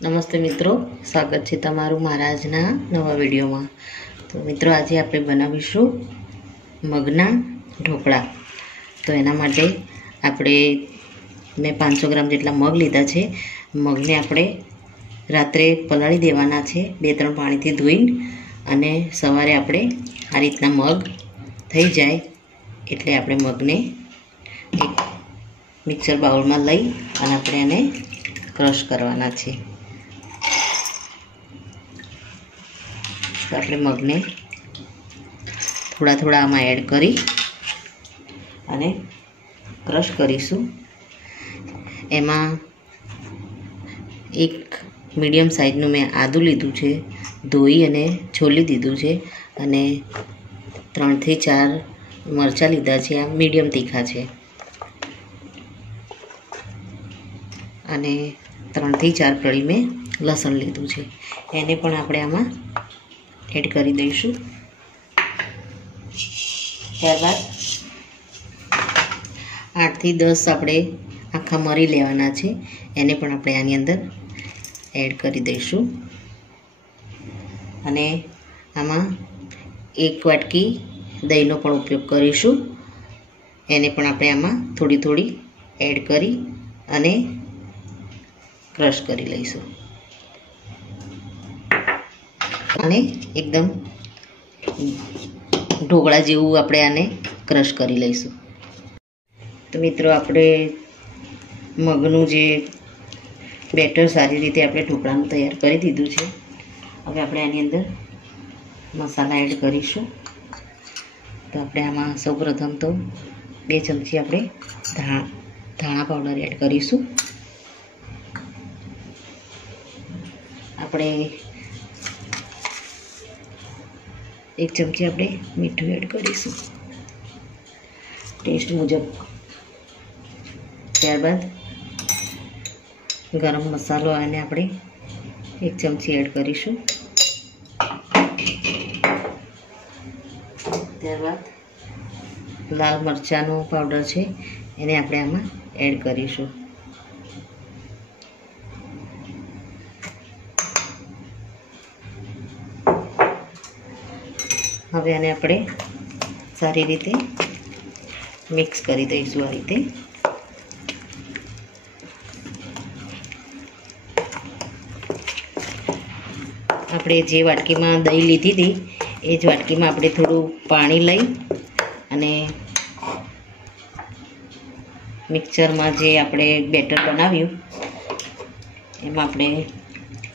નમસ્તે મિત્રો, સ્વાગત છે તમારું મારા આજના નવા વિડીયોમાં। તો મિત્રો આજે આપણે બનાવીશું મગના ઢોકળા। તો એના માટે આપણે મેં 500 ગ્રામ જેટલા મગ લીધા છે। મગને આપણે રાત્રે પલાળી દેવાના છે 2-3 પાણીથી ધોઈને, અને સવારે આપણે આ રીતના મગ થઈ જાય એટલે આપણે મગને એક મિક્સર બાઉલમાં લઈ અને આપણે એને ક્રશ કરવાના છે। तो આપણે મગને થોડા થોડા આમાં એડ કરી અને ક્રશ કરીશું। એમાં એક મીડિયમ સાઈઝનું મેં આદું લીધું છે, ધોઈ અને છોલી દીધું છે, અને 3 થી 4 મરચાં લીધા છે, આ મીડિયમ તીખા છે, અને 3 થી 4 કળી મેં લસણ લીધું છે, એને પણ આપણે આમાં એડ કરી દઈશું। ત્યારબાદ 8 થી 10 આપણે આખા મરી લેવાના છે, એને પણ આપણે આની અંદર એડ કરી દઈશું। અને આમાં 1 વાટકી દહીંનો પણ ઉપયોગ કરીશું, એને પણ આપણે આમાં થોડી થોડી એડ કરી અને ક્રશ કરી લઈશું, અને એકદમ ઢોકળા જેવું આપણે આને ક્રશ કરી લઈશું। તો મિત્રો આપણે મગનું જે બેટર સારી રીતે આપણે ઢોકળાનું તૈયાર કરી દીધું છે। હવે આપણે આની અંદર મસાલા એડ કરીશું। તો આપણે આમાં સૌપ્રથમ તો 2 ચમચી આપણે ધાણા પાવડર એડ કરીશું। આપણે 1 ચમચી આપણે મીઠું એડ કરીશું ટેસ્ટ મુજબ। ત્યારબાદ ગરમ મસાલો આને આપણે 1 ચમચી એડ કરીશું। ત્યારબાદ લાલ મરચાંનો પાવડર છે, એને આપણે આમાં એડ કરીશું। હવે આને આપણે સારી રીતે મિક્સ કરી દઈશું। આ રીતે આપણે જે વાટકીમાં દહીં લીધી હતી એ જ વાટકીમાં આપણે થોડું પાણી લઈ અને મિક્સરમાં જે આપણે બેટર બનાવ્યું એમાં આપણે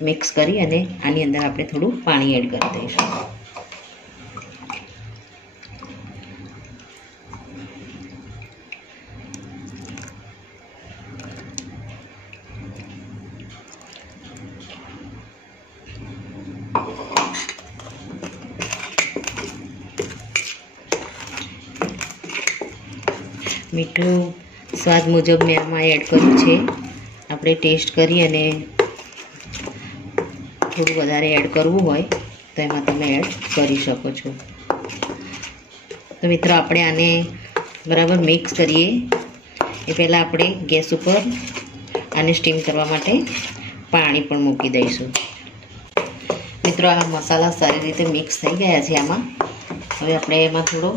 મિક્સ કરી અને આની અંદર આપણે થોડું પાણી એડ કરી દઈશું। મીઠું સ્વાદ મુજબ મેં આમાં એડ કર્યું છે। આપણે ટેસ્ટ કરી અને થોડું વધારે એડ કરવું હોય તો એમાં તમે એડ કરી શકો છો। તો મિત્રો આપણે આને બરાબર મિક્સ કરીએ એ પહેલાં આપણે ગેસ ઉપર આને સ્ટીમ કરવા માટે પાણી પણ મૂકી દઈશું। મિત્રો આ મસાલા સારી રીતે મિક્સ થઈ ગયા છે આમાં। હવે આપણે એમાં થોડો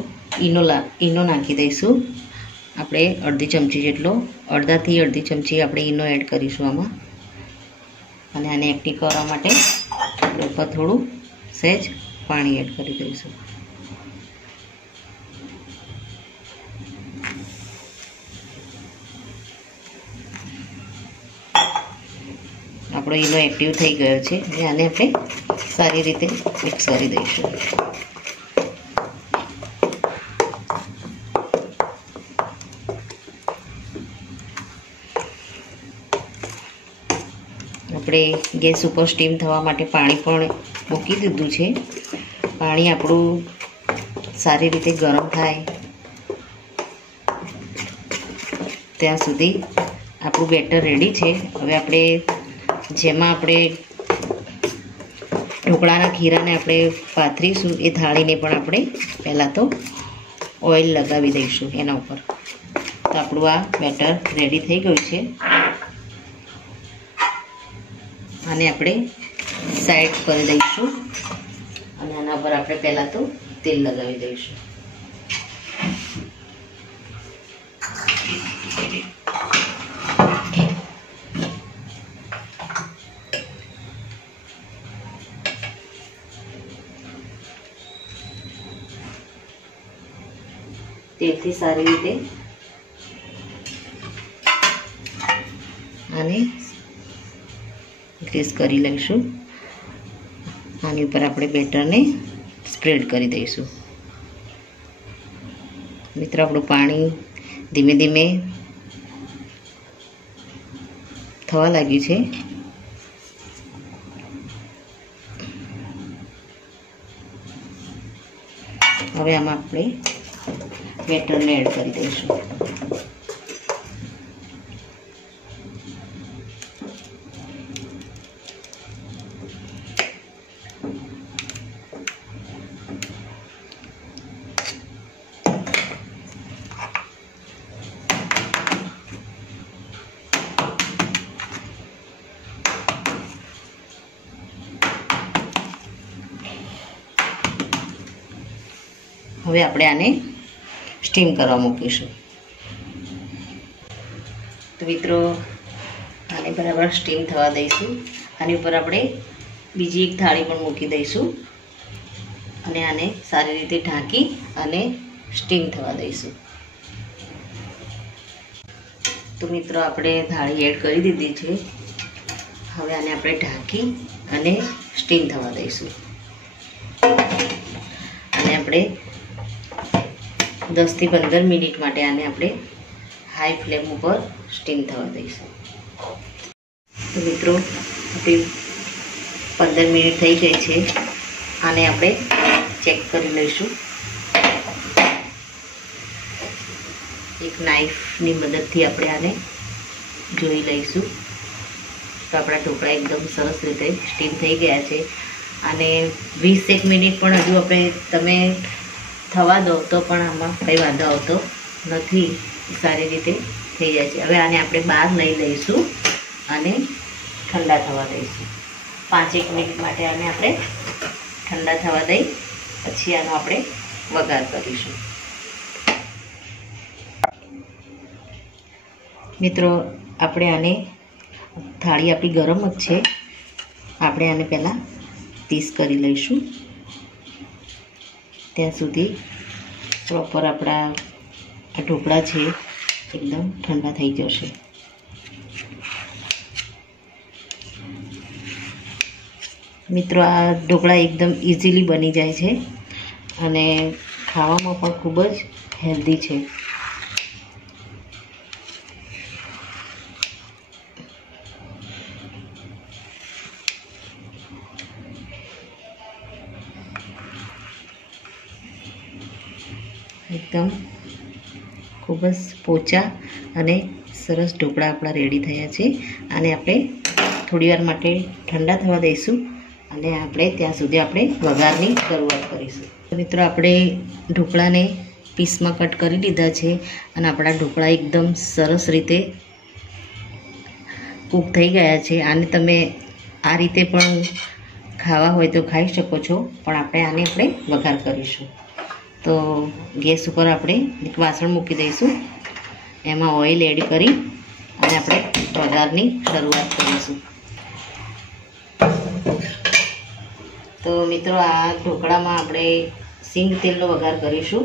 ઈનો નાખી દઈશું। આપણે અડધી ચમચી જેટલો, અડધાથી અડધી ચમચી આપણે ઈનો એડ કરીશું આમાં, અને આને એક્ટિવ કરવા માટે આપણે ઉપર થોડું સહેજ પાણી એડ કરી દઈશું। આપણો ઈનો એક્ટિવ થઈ ગયો છે, અને આને આપણે સારી રીતે મિક્સ કરી દઈશું। આપણે ગેસ ઉપર સ્ટીમ થવા માટે પાણી પણ મૂકી દીધું છે। પાણી આપણું સારી રીતે ગરમ થાય ત્યાં સુધી આપણું બેટર રેડી છે। હવે આપણે જેમાં આપણે ઢોકળાના ખીરાને આપણે પાથરીશું એ થાળીને પણ આપણે પહેલાં તો ઓઇલ લગાવી દઈશું એના ઉપર। તો આપણું આ બેટર રેડી થઈ ગયું છે। આને આપણે સાઈડ કરી દઈશું અને આના પર આપણે પહેલાં તો તેલ લગાવી દઈશું. તેલથી સારી રીતે આને ગ્રીસ કરી લઈશું. આની ઉપર આપણે બેટરને સ્પ્રેડ કરી દઈશું. મિત્રો, આપણું પાણી ધીમે ધીમે થવા લાગ્યું છે. હવે આમાં આપણે બેટરને એડ કરી દઈશું. હવે આપણે આને સ્ટીમ કરવા મૂકીશું. તો મિત્રો, આને બરાબર સ્ટીમ થવા દઈશું. આની ઉપર આપણે બીજી એક થાળી પણ મૂકી દઈશું અને આને સારી રીતે ઢાંકી અને સ્ટીમ થવા દઈશું. તો મિત્રો, આપણે થાળી એડ કરી દીધી છે. હવે આને આપણે ઢાંકી અને સ્ટીમ થવા દઈશું. અને આપણે 10 થી 15 મિનિટ માટે આને આપણે હાઈ ફ્લેમ ઉપર સ્ટીમ થવા દઈશું. તો મિત્રો, આપણી 15 મિનિટ થઈ ગઈ છે. આને આપણે ચેક કરી લઈશું. એક નાઈફની મદદથી આપણે આને જોઈ લઈશું. તો આપણા ઢોકળા એકદમ સરસ રીતે સ્ટીમ થઈ ગયા છે. અને 20 મિનિટ પણ હજુ તમે થવા દો તો પણ આમાં કંઈ વાંધો આવતો નથી. સારી રીતે થઈ જાય છે. હવે આને આપણે બહાર લઈ લઈશું અને ઠંડા થવા દઈશું. 5 મિનિટ માટે આને આપણે ઠંડા થવા દઈ પછી આનો આપણે વઘાર કરીશું. મિત્રો, આપણે આને થાળી આપણી ગરમ જ છે. આપણે આને પહેલાં પીસ કરી લઈશું. ત્યાં સુધી પ્રોપર આપણા આ ઢોકળા છે એકદમ ઠંડા થઈ જશે. મિત્રો, આ ઢોકળા એકદમ ઇઝીલી બની જાય છે અને ખાવામાં પણ ખૂબ જ હેલ્ધી છે. એકદમ ખૂબ જ પોચા અને સરસ ઢોકળા આપણા રેડી થયા છે. આને આપણે થોડીવાર માટે ઠંડા થવા દઈશું અને આપણે ત્યાં સુધી આપણે વઘારની શરૂઆત કરીશું. મિત્રો, આપણે ઢોકળાને પીસમાં કટ કરી લીધા છે અને આપણા ઢોકળા એકદમ સરસ રીતે કૂક થઈ ગયા છે. આને તમે આ રીતે પણ ખાવા હોય તો ખાઈ શકો છો, પણ આને આપણે વઘાર કરીશું. તો ગેસ ઉપર આપણે એક વાસણ મૂકી દઈશું. એમાં ઓઇલ એડ કરી અને આપણે વઘારની શરૂઆત કરીશું. તો મિત્રો, આ ઢોકળામાં આપણે સિંગ તેલનો વઘાર કરીશું.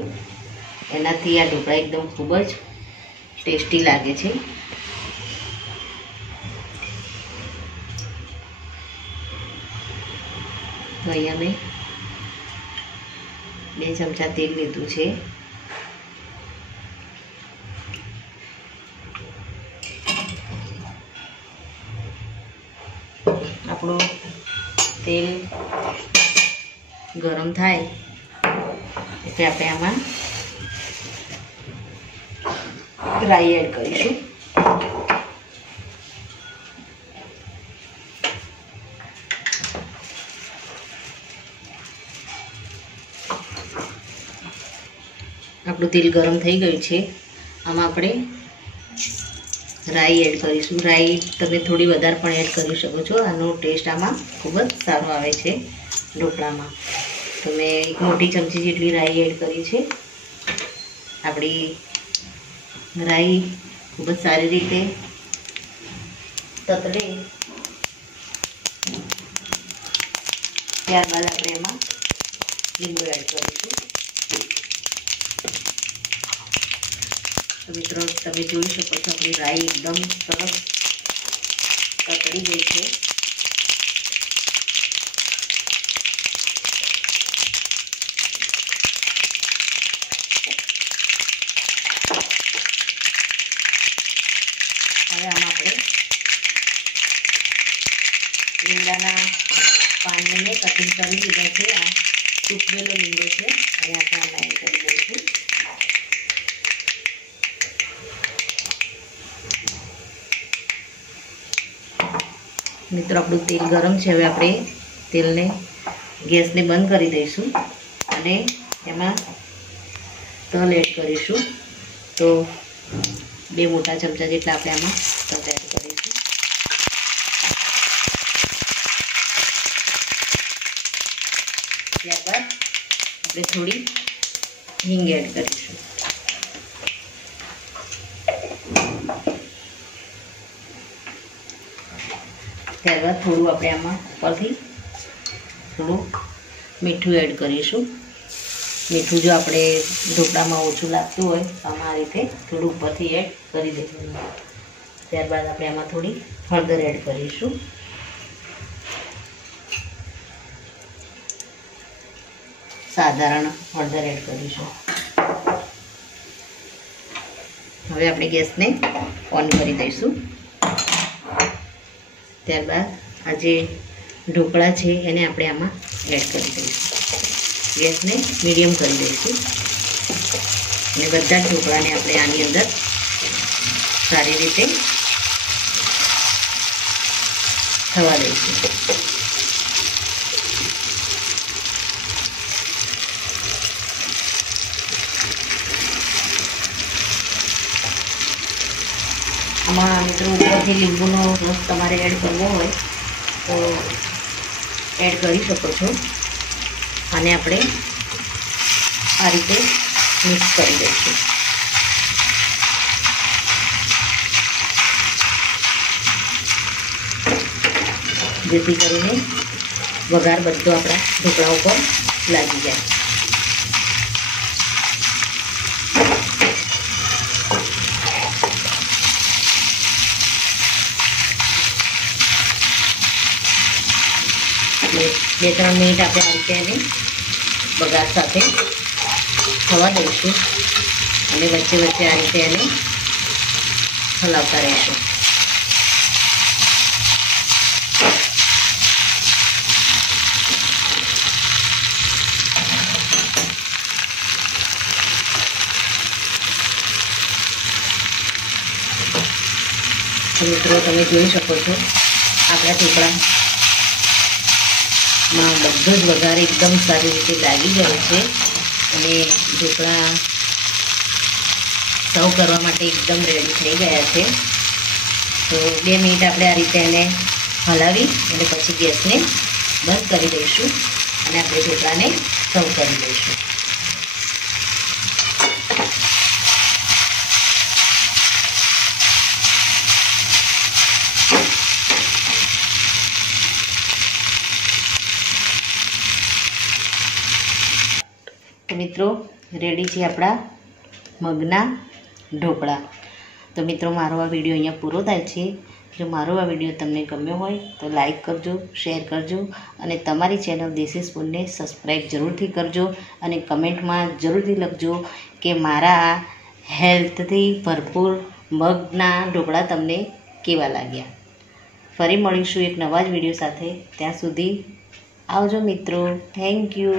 એનાથી આ ઢોકળા એકદમ ખૂબ જ ટેસ્ટી લાગે છે. તો અહીંયા મેં 2 ચમચા તેલ લીધું છે. આપણું તેલ ગરમ થાય એટલે આપણે આમાં રાઈ એડ કરીશું. આપણું તેલ ગરમ થઈ ગયું છે. આમાં આપણે રાઈ એડ કરીશું. રાઈ તમે થોડી વધારે પણ એડ કરી શકો છો. આનો ટેસ્ટ આમાં ખૂબ જ સારો આવે છે ઢોકળામાં. તો મેં એક મોટી ચમચી જેટલી રાઈ એડ કરી છે. આપણી રાઈ ખૂબ જ સારી રીતે તતડે ત્યારબાદ આપણે એમાં લીંબુ એડ કરીશું. તો મિત્રો તમે જોઈ શકો છો આપણી રાઈ એકદમ સરસ તતડી ગઈ છે. હવે આમાં આપણે લીમડાના પાનને કટિંગ કરી દીધા છે. આ સૂકવેલો લીંબુ છે અને આપણે આમાં એડ કરી દઈશું. મિત્રો આપણું તેલ ગરમ છે. હવે આપણે તેલને ગેસને બંધ કરી દઈશું અને એમાં તલ એડ કરીશું. તો 2 મોટા ચમચા જેટલા આપણે આમાં તલ એડ કરીશું. ત્યારબાદ આપણે થોડી હિંગ એડ કરીશું. ત્યારબાદ થોડું આપણે આમાં ઉપરથી થોડું મીઠું એડ કરીશું. મીઠું જો આપણે ઢોકળામાં ઓછું લાગતું હોય તો આમાં આ રીતે થોડું ઉપરથી એડ કરી દઈશું. ત્યારબાદ આપણે આમાં થોડી હળદર એડ કરીશું. સાધારણ હળદર એડ કરીશું. હવે આપણે ગેસને ઓન કરી દઈશું. ત્યારબાદ આ જે ઢોકળા છે એને આપણે આમાં એડ કરી દઈશું. ગેસને મીડિયમ કરી દઈશું અને બધા જ ઢોકળાને આપણે આની અંદર સારી રીતે થવા દઈશું. આમાં મિત્રો ઉપરથી લીંબુનો રસ તમારે એડ કરવો હોય તો એડ કરી શકો છો. અને આપણે આ રીતે મિક્સ કરી દઈશું. જેથી કરીને વઘાર બધો આપણા ઢોકળા ઉપર લાગી જાય. એટલે 2-3 મિનિટ આપણે આ રીતે એને વઘાર સાથે થવા દઈશું અને વચ્ચે વચ્ચે આ રીતે એને હલાવતા રહીશું. તો મિત્રો તમે જોઈ શકો છો આપણા ઢોકળામાં બધો જ વઘાર એકદમ સારી રીતે લાગી ગયો છે અને ઢોકળા સર્વ કરવા માટે એકદમ રેડી થઈ ગયા છે. તો 2 મિનિટ આપણે આ રીતે એને હલાવી અને પછી ગેસને બંધ કરી દઈશું અને આપણે ઢોકળાને સર્વ કરી દઈશું. તો મિત્રો રેડી છે આપણા મગના ઢોકળા. તો મિત્રો મારો આ વિડીયો અહીંયા પૂરો થાય છે. જો મારો આ વિડીયો તમને ગમ્યો હોય તો લાઈક કરજો, શેર કરજો અને તમારી ચેનલ દેશી સ્પૂનને સબસ્ક્રાઈબ જરૂરથી કરજો અને કમેન્ટમાં જરૂરથી લખજો કે મારા આ હેલ્થથી ભરપૂર મગના ઢોકળા તમને કેવા લાગ્યા. ફરી મળીશું એક નવા જ વિડીયો સાથે. ત્યાં સુધી આવજો મિત્રો. Thank you.